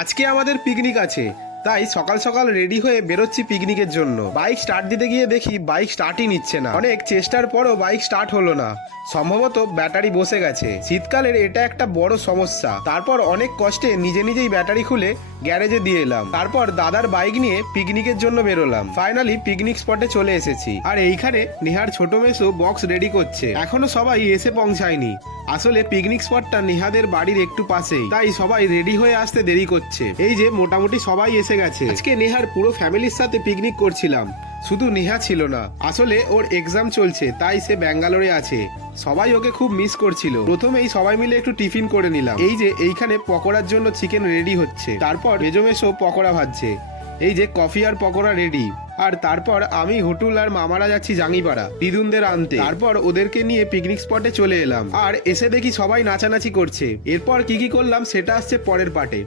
আজকে আমাদের পিকনিক আছে, তাই সকাল সকাল রেডি হয়ে বেরোচ্ছি পিকনিকের জন্য। বাইক স্টার্ট দিতে গিয়ে দেখি বাইক স্টার্টই নিচ্ছে না। অনেক চেষ্টার পরও বাইক স্টার্ট হলো না, সম্ভবত ব্যাটারি বসে গেছে। শীতকালের এটা একটা বড় সমস্যা। তারপর অনেক কষ্টে নিজে নিজেই ব্যাটারি খুলে গ্যারেজে দিয়ে এলাম। তারপর দাদার বাইক নিয়ে পিকনিকের জন্য বেরোলাম। ফাইনালি পিকনিক স্পটে চলে এসেছি। আর এইখানে নেহার ছোট মেসো বক্স রেডি করছে। এখনো সবাই এসে পৌঁছায়নি। আসলে পিকনিক স্পটটা নেহাদের বাড়ির একটু পাশেই, তাই সবাই রেডি হয়ে আসতে দেরি করছে। এই যে মোটামুটি সবাই এসে গেছে। আজকে নেহার পুরো ফ্যামিলির সাথে পিকনিক করছিলাম, শুধু নেহা ছিল না। আসলে ওর এক্সাম চলছে, তাই সে ব্যাঙ্গালোরে আছে। সবাই ওকে খুব মিস করছিল। প্রথমেই সবাই মিলে একটু টিফিন করে নিলাম। এই যে এইখানে পকোড়ার জন্য চিকেন রেডি হচ্ছে। তারপর মেজো মেসো পকোড়া ভাজছে। এই যে কফি আর পকোড়া রেডি। আর তারপর আমি হুটুল আর মামারা যাচ্ছি জাঙ্গিপাড়া দিদুনদের আনতে। তারপর ওদেরকে নিয়ে পিকনিক স্পটে চলে এলাম। আর এসে দেখি সবাই নাচানাচি করছে। এরপর কি কি করলাম সেটা আসছে পরের পার্টে।